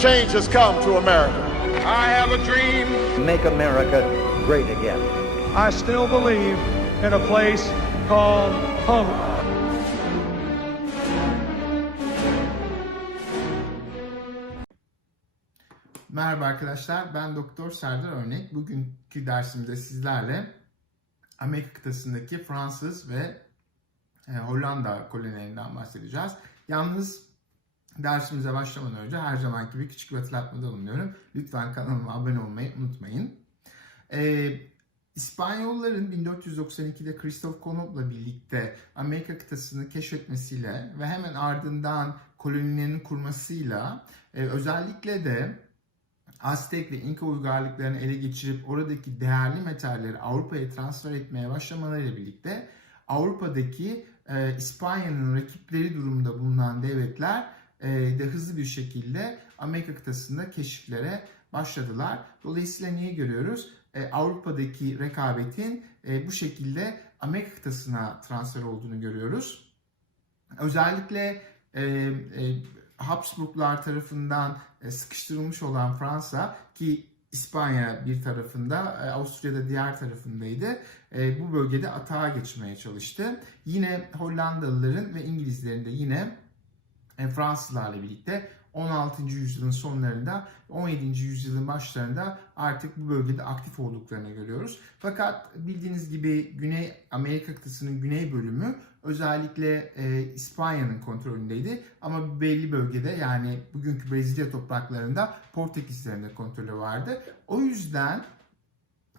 change has come to America. I have a dream. make America great again. I still believe in a place called home. Merhaba arkadaşlar, ben Doktor Serdar Örnek. Bugünkü dersimde sizlerle Amerika kıtasındaki Fransız ve e, Hollanda kolonilerinden bahsedeceğiz. Yalnız dersimize başlamadan önce her zaman gibi küçük bir hatırlatmada bulunuyorum. Lütfen kanalıma abone olmayı unutmayın. E, İspanyolların 1492'de Christoph Kolomb'la birlikte Amerika kıtasını keşfetmesiyle ve hemen ardından kolonilerini kurmasıyla e, özellikle de Aztek ve İnka uygarlıklarını ele geçirip oradaki değerli metalleri Avrupa'ya transfer etmeye başlamalarıyla birlikte Avrupa'daki e, İspanya'nın rakipleri durumunda bulunan devletler de hızlı bir şekilde Amerika kıtasında keşiflere başladılar. Dolayısıyla niye görüyoruz? E, Avrupa'daki rekabetin e, bu şekilde Amerika kıtasına transfer olduğunu görüyoruz. Özellikle e, e, Habsburglar tarafından e, sıkıştırılmış olan Fransa ki İspanya bir tarafında, e, Avusturya'da diğer tarafındaydı. E, Bu bölgede atağa geçmeye çalıştı. Yine Hollandalıların ve İngilizlerin de yine e, Fransızlarla birlikte 16. yüzyılın sonlarında 17. yüzyılın başlarında artık bu bölgede aktif olduklarını görüyoruz. Fakat bildiğiniz gibi Güney Amerika kıtasının güney bölümü özellikle e, İspanya'nın kontrolündeydi. Ama belli bölgede yani bugünkü Brezilya topraklarında Portekizlerin de kontrolü vardı. O yüzden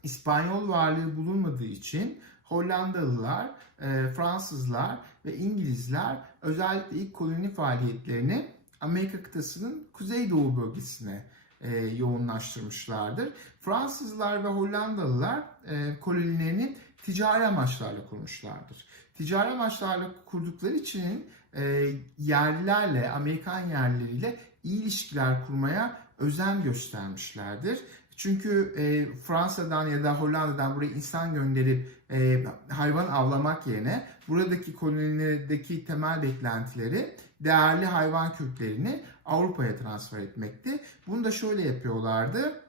İspanyol varlığı bulunmadığı için Hollandalılar, e, Fransızlar ve İngilizler özellikle ilk koloni faaliyetlerini Amerika kıtasının kuzeydoğu bölgesine e, yoğunlaştırmışlardır. Fransızlar ve Hollandalılar e, kolonilerini ticari amaçlarla kurmuşlardır. Ticari amaçlarla kurdukları için e, yerlilerle, Amerikan yerlileriyle iyi ilişkiler kurmaya özen göstermişlerdir. Çünkü e, Fransa'dan ya da Hollanda'dan buraya insan gönderip e, hayvan avlamak yerine buradaki kolonilerdeki temel beklentileri değerli hayvan köklerini Avrupa'ya transfer etmekti. Bunu da şöyle yapıyorlardı.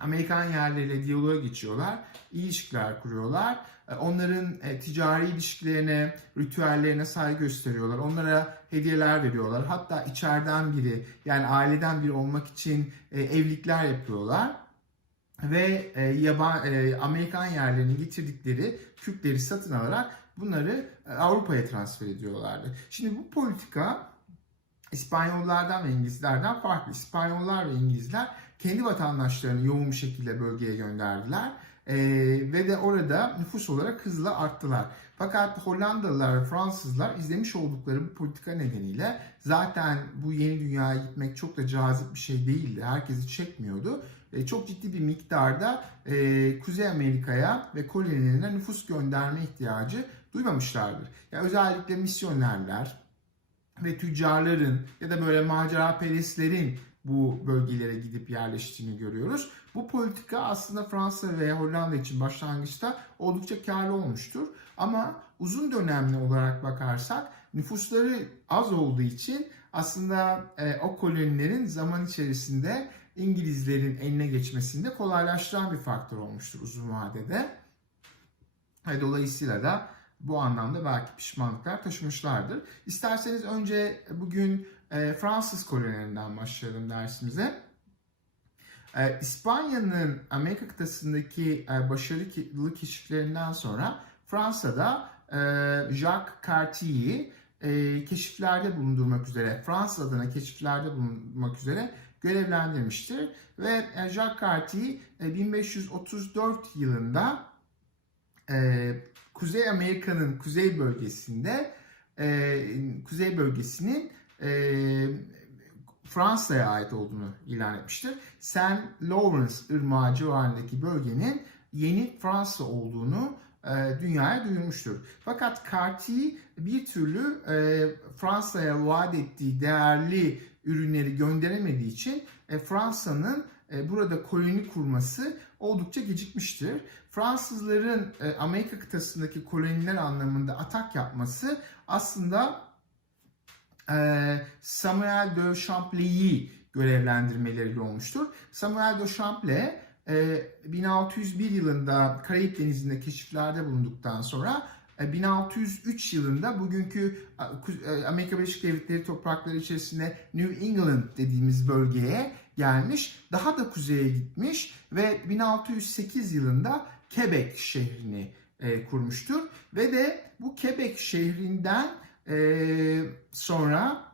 Amerikan yerleriyle diyaloğa geçiyorlar, iyi ilişkiler kuruyorlar. E, Onların e, ticari ilişkilerine, ritüellerine saygı gösteriyorlar. Onlara hediyeler veriyorlar. Hatta içeriden biri, yani aileden biri olmak için e, evlilikler yapıyorlar. Ve e, yaban, e, Amerikan yerlerinin getirdikleri Kürtleri satın alarak bunları e, Avrupa'ya transfer ediyorlardı. Şimdi bu politika İspanyollardan ve İngilizlerden farklı. İspanyollar ve İngilizler kendi vatandaşlarını yoğun bir şekilde bölgeye gönderdiler. Ee, ve de orada nüfus olarak hızla arttılar. Fakat Hollandalılar ve Fransızlar izlemiş oldukları bu politika nedeniyle zaten bu yeni dünyaya gitmek çok da cazip bir şey değildi. Herkesi çekmiyordu. E, çok ciddi bir miktarda e, Kuzey Amerika'ya ve kolonilerine nüfus gönderme ihtiyacı duymamışlardır. Yani özellikle misyonerler, ve tüccarların ya da böyle macera perestlerin bu bölgelere gidip yerleştiğini görüyoruz. Bu politika aslında Fransa ve Hollanda için başlangıçta oldukça karlı olmuştur. Ama uzun dönemli olarak bakarsak nüfusları az olduğu için aslında e, o kolonilerin zaman içerisinde İngilizlerin eline geçmesinde kolaylaştıran bir faktör olmuştur uzun vadede. Dolayısıyla da bu anlamda belki pişmanlıklar taşımışlardır. İsterseniz önce bugün e, Fransız kolonilerinden başlayalım dersimize. E, İspanya'nın Amerika kıtasındaki e, başarılı keşiflerinden sonra Fransa'da Jacques Cartier'i keşiflerde bulundurmak üzere, Fransız adına keşiflerde bulunmak üzere görevlendirmiştir. Ve e, Jacques Cartier e, 1534 yılında e, Kuzey Amerika'nın kuzey bölgesinde e, kuzey bölgesinin e, Fransa'ya ait olduğunu ilan etmiştir. Saint Lawrence Irmağı civarındaki bölgenin yeni Fransa olduğunu e, dünyaya duyurmuştur. Fakat Cartier bir türlü e, Fransa'ya vaat ettiği değerli ürünleri gönderemediği için e, Fransa'nın e, burada koloni kurması oldukça gecikmiştir. Fransızların e, Amerika kıtasındaki koloniler anlamında atak yapması aslında e, Samuel de Champlain'i görevlendirmeleri de olmuştur. Samuel de Champlain e, 1601 yılında Karayip Denizi'nde keşiflerde bulunduktan sonra e, 1603 yılında bugünkü e, e, Amerika Birleşik Devletleri toprakları içerisinde New England dediğimiz bölgeye gelmiş. Daha da kuzeye gitmiş ve 1608 yılında Quebec şehrini e, kurmuştur. Ve de bu Quebec şehrinden e, sonra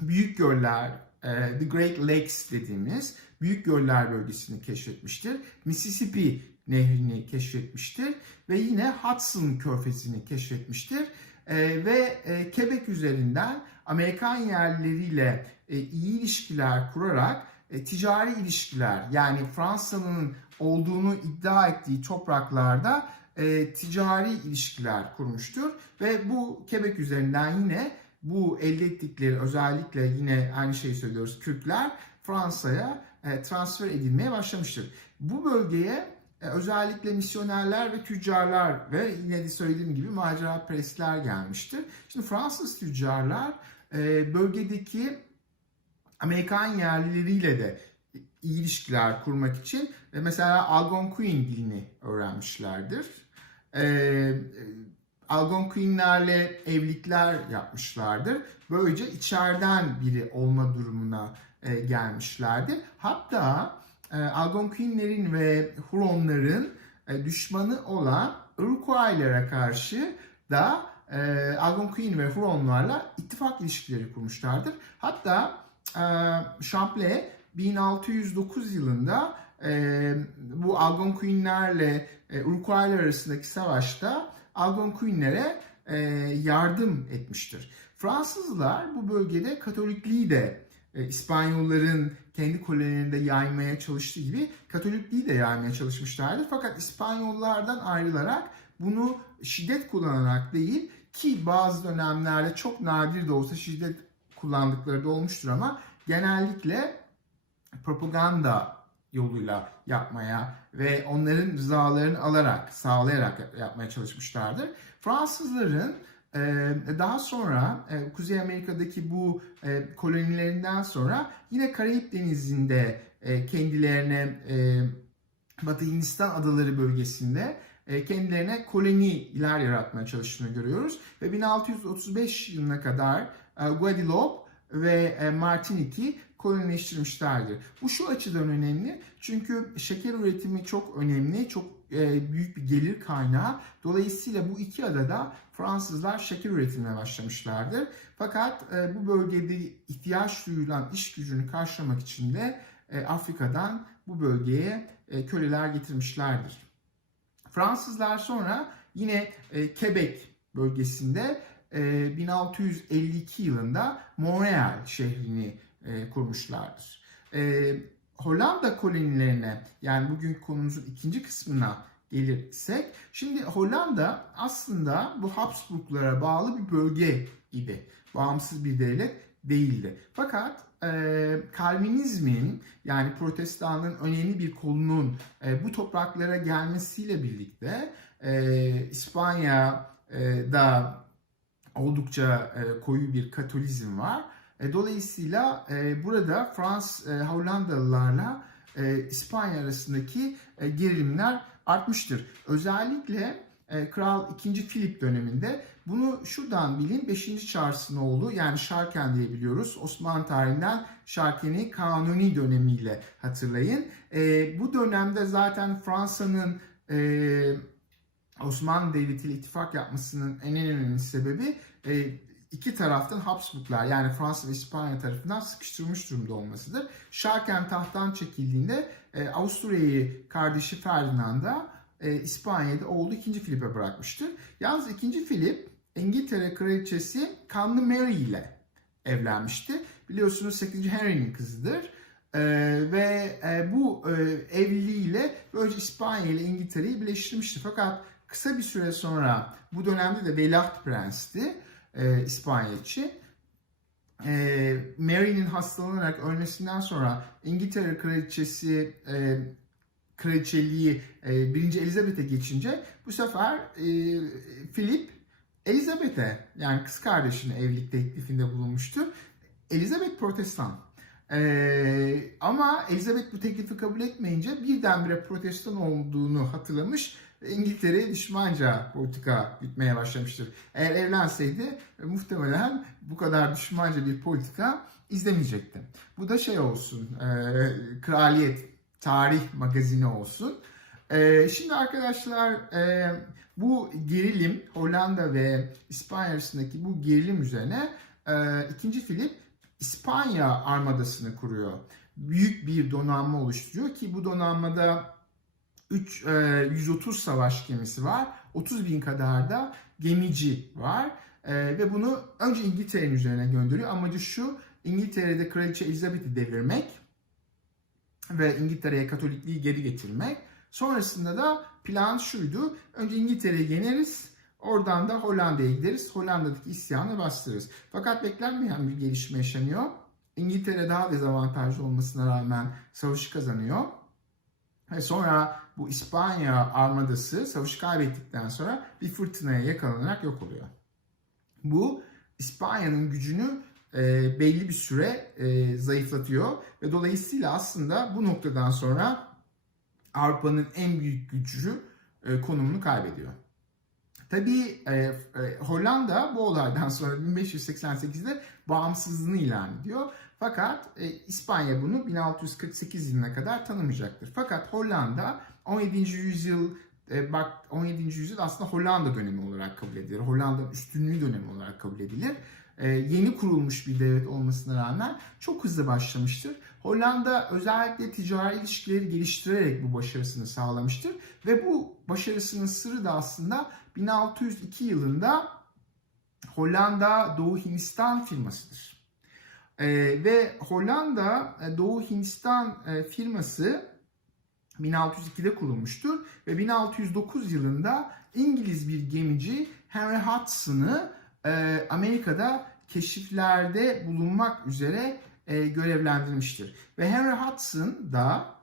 Büyük Göller, e, The Great Lakes dediğimiz Büyük Göller bölgesini keşfetmiştir. Mississippi nehrini keşfetmiştir ve yine Hudson körfezini keşfetmiştir. E, ve e, Quebec üzerinden Amerikan yerlileriyle e, iyi ilişkiler kurarak e, ticari ilişkiler yani Fransa'nın olduğunu iddia ettiği topraklarda e, ticari ilişkiler kurmuştur ve bu Quebec üzerinden yine bu elde ettikleri özellikle yine aynı şeyi söylüyoruz Kürtler Fransa'ya e, transfer edilmeye başlamıştır. Bu bölgeye özellikle misyonerler ve tüccarlar ve yine de söylediğim gibi macera presler gelmiştir. Şimdi Fransız tüccarlar e, bölgedeki Amerikan yerlileriyle de iyi ilişkiler kurmak için e, mesela Algonquin dilini öğrenmişlerdir. E, Algonquinlerle evlilikler yapmışlardır. Böylece içeriden biri olma durumuna gelmişlerdir. Hatta Algonquinlerin ve Huronların e, düşmanı olan Iroquois'lere karşı da e, Algonquin ve Huronlarla ittifak ilişkileri kurmuşlardır. Hatta e, Champlain 1609 yılında bu Algonquinlerle Iroquois'ler arasındaki savaşta Algonquinlere yardım etmiştir. Fransızlar bu bölgede Katolikliği de İspanyolların kendi kolonilerinde yaymaya çalıştığı gibi Katolikliği de yaymaya çalışmışlardır. Fakat İspanyollardan ayrılarak bunu şiddet kullanarak değil ki bazı dönemlerde çok nadir de olsa şiddet kullandıkları da olmuştur ama genellikle propaganda yoluyla yapmaya ve onların rızalarını alarak, sağlayarak yapmaya çalışmışlardır. Fransızların daha sonra Kuzey Amerika'daki bu kolonilerinden sonra yine Karayip Denizi'nde kendilerine Batı Hindistan adaları bölgesinde kendilerine koloniler yaratmaya çalıştığını görüyoruz. Ve 1635 yılına kadar Guadeloupe ve Martinique'i kolonileştirmişlerdir. Bu şu açıdan önemli çünkü şeker üretimi çok önemli, çok e, büyük bir gelir kaynağı. Dolayısıyla bu iki adada Fransızlar şeker üretimine başlamışlardır. Fakat e, bu bölgede ihtiyaç duyulan iş gücünü karşılamak için de e, Afrika'dan bu bölgeye köleler getirmişlerdir. Fransızlar sonra yine Quebec bölgesinde e, 1652 yılında Montreal şehrini e, kurmuşlardır. E, Hollanda kolonilerine yani bugün konumuzun ikinci kısmına gelirsek şimdi Hollanda aslında bu Habsburglara bağlı bir bölge idi. Bağımsız bir devlet değildi. Fakat e, Kalvinizmin yani protestanlığın önemli bir kolunun e, bu topraklara gelmesiyle birlikte e, İspanya'da oldukça e, koyu bir Katolizm var. E, dolayısıyla e, burada Frans e, Hollandalılarla e, İspanya arasındaki e, gerilimler artmıştır. Özellikle e, Kral 2. Filip döneminde bunu şuradan bilin 5. Charles'ın oğlu yani Şarken diye biliyoruz. Osmanlı tarihinden Şarken'i Kanuni dönemiyle hatırlayın. E, bu dönemde zaten Fransa'nın e, Osmanlı Devleti ile ittifak yapmasının en önemli sebebi e, iki taraftan Habsburglar yani Fransa ve İspanya tarafından sıkıştırılmış durumda olmasıdır. Şarken tahttan çekildiğinde e, Avusturya'yı kardeşi Ferdinand'a e, İspanya'da oğlu 2. Filip'e bırakmıştır. Yalnız 2. Filip İngiltere Kraliçesi Kanlı Mary ile evlenmişti. Biliyorsunuz 8. Henry'nin kızıdır. Ee, ve e, bu e, evliliğiyle böylece İspanya ile İngiltere'yi birleştirmişti. Fakat kısa bir süre sonra bu dönemde de Veliaht Prens'ti e, İspanya. E, Mary'nin hastalanarak ölmesinden sonra İngiltere Kraliçesi e, kraliçeliği e, 1. Elizabeth'e geçince bu sefer e, Philip Elizabeth'e yani kız kardeşine evlilik teklifinde bulunmuştu. Elizabeth Protestan. Ee, ama Elizabeth bu teklifi kabul etmeyince birdenbire protestan olduğunu hatırlamış ve düşmanca politika gütmeye başlamıştır. Eğer evlenseydi e, muhtemelen bu kadar düşmanca bir politika izlemeyecekti. Bu da şey olsun, e, kraliyet, tarih magazini olsun. E, şimdi arkadaşlar e, bu gerilim Hollanda ve İspanya arasındaki bu gerilim üzerine e, ikinci Filip İspanya armadasını kuruyor. Büyük bir donanma oluşturuyor ki bu donanmada 3, e, 130 savaş gemisi var. 30 bin kadar da gemici var. E, ve bunu önce İngiltere'nin üzerine gönderiyor. Amacı şu İngiltere'de Kraliçe Elizabeth'i devirmek ve İngiltere'ye Katolikliği geri getirmek. Sonrasında da plan şuydu. Önce İngiltere'yi yeneriz. Oradan da Hollanda'ya gideriz. Hollanda'daki isyanı bastırırız. Fakat beklenmeyen bir gelişme yaşanıyor. İngiltere daha dezavantajlı olmasına rağmen savaşı kazanıyor. Ve sonra bu İspanya armadası savaşı kaybettikten sonra bir fırtınaya yakalanarak yok oluyor. Bu İspanya'nın gücünü e, belli bir süre e, zayıflatıyor ve dolayısıyla aslında bu noktadan sonra Avrupa'nın en büyük gücü e, konumunu kaybediyor. Tabii e, e, Hollanda bu olaydan sonra 1588'de bağımsızlığını ilan ediyor. Fakat e, İspanya bunu 1648 yılına kadar tanımayacaktır. Fakat Hollanda 17. yüzyıl e, bak 17. yüzyıl aslında Hollanda dönemi olarak kabul edilir. Hollanda'nın üstünlüğü dönemi olarak kabul edilir. E, yeni kurulmuş bir devlet olmasına rağmen çok hızlı başlamıştır. Hollanda özellikle ticari ilişkileri geliştirerek bu başarısını sağlamıştır. Ve bu başarısının sırrı da aslında 1602 yılında Hollanda Doğu Hindistan firmasıdır. Ee, ve Hollanda e, Doğu Hindistan e, firması 1602'de kurulmuştur ve 1609 yılında İngiliz bir gemici Henry Hudson'ı e, Amerika'da keşiflerde bulunmak üzere e, görevlendirmiştir. Ve Henry Hudson da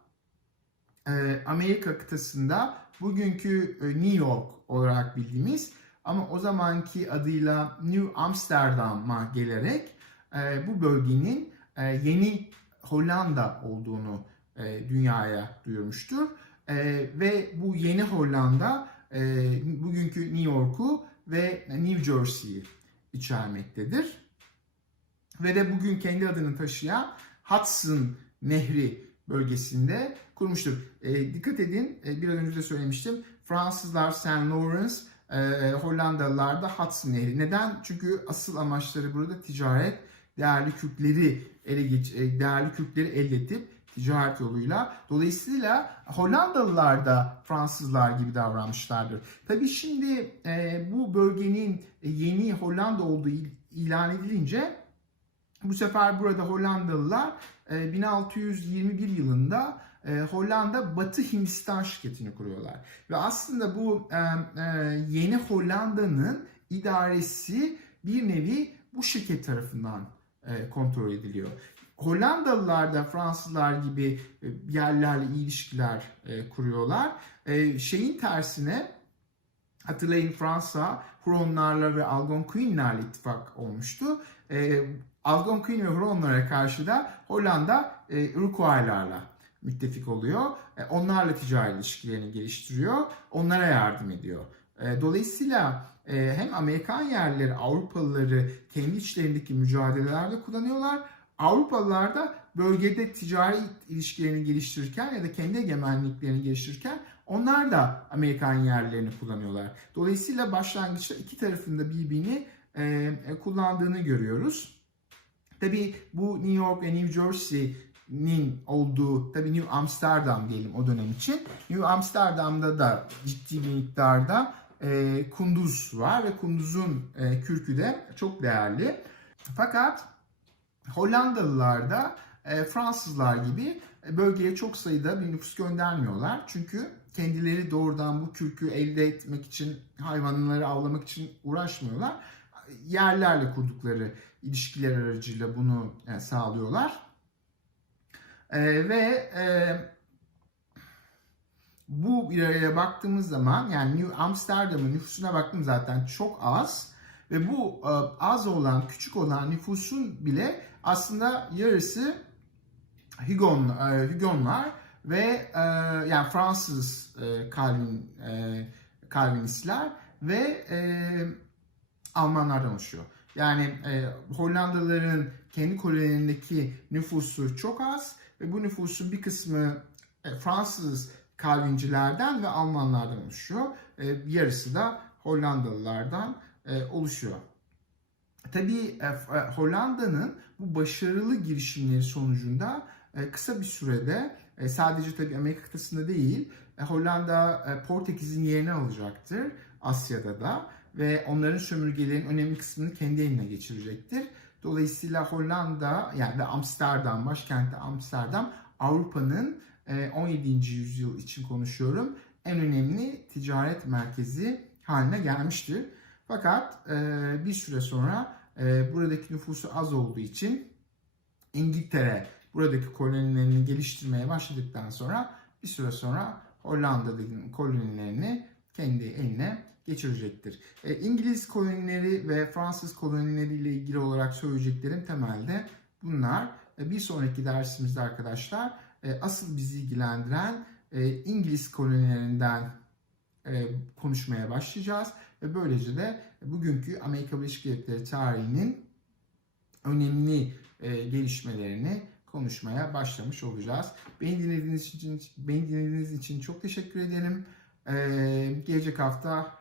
e, Amerika kıtasında bugünkü e, New York olarak bildiğimiz ama o zamanki adıyla New Amsterdam'a gelerek e, bu bölgenin e, yeni Hollanda olduğunu e, dünyaya duyurmuştur. E, ve bu yeni Hollanda e, bugünkü New York'u ve New Jersey'yi içermektedir. Ve de bugün kendi adını taşıyan Hudson Nehri bölgesinde kurmuştur. E, dikkat edin, e, biraz önce de söylemiştim. Fransızlar Saint Lawrence, e, Hollandalılar da Hudson Nehri. Neden? Çünkü asıl amaçları burada ticaret, değerli kürkleri ele geç, e, değerli kürkleri elde edip ticaret yoluyla. Dolayısıyla Hollandalılar da Fransızlar gibi davranmışlardır. Tabii şimdi e, bu bölgenin yeni Hollanda olduğu il- ilan edilince bu sefer burada Hollandalılar e, 1621 yılında e, Hollanda Batı Hindistan şirketini kuruyorlar. Ve aslında bu e, e, yeni Hollanda'nın idaresi bir nevi bu şirket tarafından e, kontrol ediliyor. Hollandalılar da Fransızlar gibi e, yerlerle ilişkiler e, kuruyorlar. E, şeyin tersine hatırlayın Fransa Huronlarla ve Algonquinlerle ittifak olmuştu. E, Algonquin ve Huronlara karşı da Hollanda e, Iroquois'larla müttefik oluyor. E, onlarla ticari ilişkilerini geliştiriyor. Onlara yardım ediyor. E, dolayısıyla e, hem Amerikan yerlileri Avrupalıları kendi içlerindeki mücadelelerde kullanıyorlar. Avrupalılar da bölgede ticari ilişkilerini geliştirirken ya da kendi egemenliklerini geliştirirken onlar da Amerikan yerlilerini kullanıyorlar. Dolayısıyla başlangıçta iki tarafında birbirini e, kullandığını görüyoruz. Tabii bu New York ve New Jersey'nin olduğu, tabii New Amsterdam diyelim o dönem için. New Amsterdam'da da ciddi bir miktarda e, kunduz var ve kunduzun e, kürkü de çok değerli. Fakat Hollandalılar da e, Fransızlar gibi bölgeye çok sayıda bir nüfus göndermiyorlar. Çünkü kendileri doğrudan bu kürkü elde etmek için, hayvanları avlamak için uğraşmıyorlar. Yerlerle kurdukları ilişkiler aracıyla bunu e, sağlıyorlar. E, ve e, bu bir araya baktığımız zaman yani New Amsterdam'ın nüfusuna baktım zaten çok az ve bu e, az olan, küçük olan nüfusun bile aslında yarısı Hugon, e, Hugonlar ve e, yani Fransız e, Calvin e, Calvinistler ve e, Almanlardan oluşuyor. Yani e, Hollandalıların kendi kolonilerindeki nüfusu çok az ve bu nüfusun bir kısmı e, Fransız Calvincilerden ve Almanlardan oluşuyor. E, yarısı da Hollandalılardan e, oluşuyor. Tabii e, e, Hollanda'nın bu başarılı girişimleri sonucunda e, kısa bir sürede e, sadece tabii Amerika kıtasında değil e, Hollanda e, Portekiz'in yerini alacaktır Asya'da da ve onların sömürgelerin önemli kısmını kendi eline geçirecektir. Dolayısıyla Hollanda yani de Amsterdam, başkenti Amsterdam Avrupa'nın e, 17. yüzyıl için konuşuyorum en önemli ticaret merkezi haline gelmiştir. Fakat e, bir süre sonra e, buradaki nüfusu az olduğu için İngiltere buradaki kolonilerini geliştirmeye başladıktan sonra bir süre sonra Hollanda'nın kolonilerini kendi eline geçirecektir. E, İngiliz kolonileri ve Fransız kolonileri ile ilgili olarak söyleyeceklerim temelde bunlar. E, bir sonraki dersimizde arkadaşlar e, asıl bizi ilgilendiren e, İngiliz kolonilerinden e, konuşmaya başlayacağız ve böylece de bugünkü Amerika Birleşik Devletleri tarihinin önemli e, gelişmelerini konuşmaya başlamış olacağız. Beni dinlediğiniz için beni dinlediğiniz için çok teşekkür ederim. E, gelecek hafta